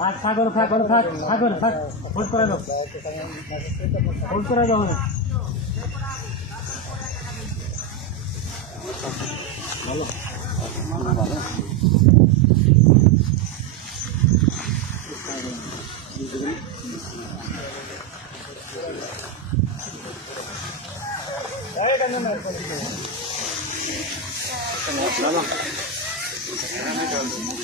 আজ থাকুন থাকুন থাক থাকুন থাক হোল্ড করে দাও হোল্ড করে দাও থাক ফাইনাল এখানে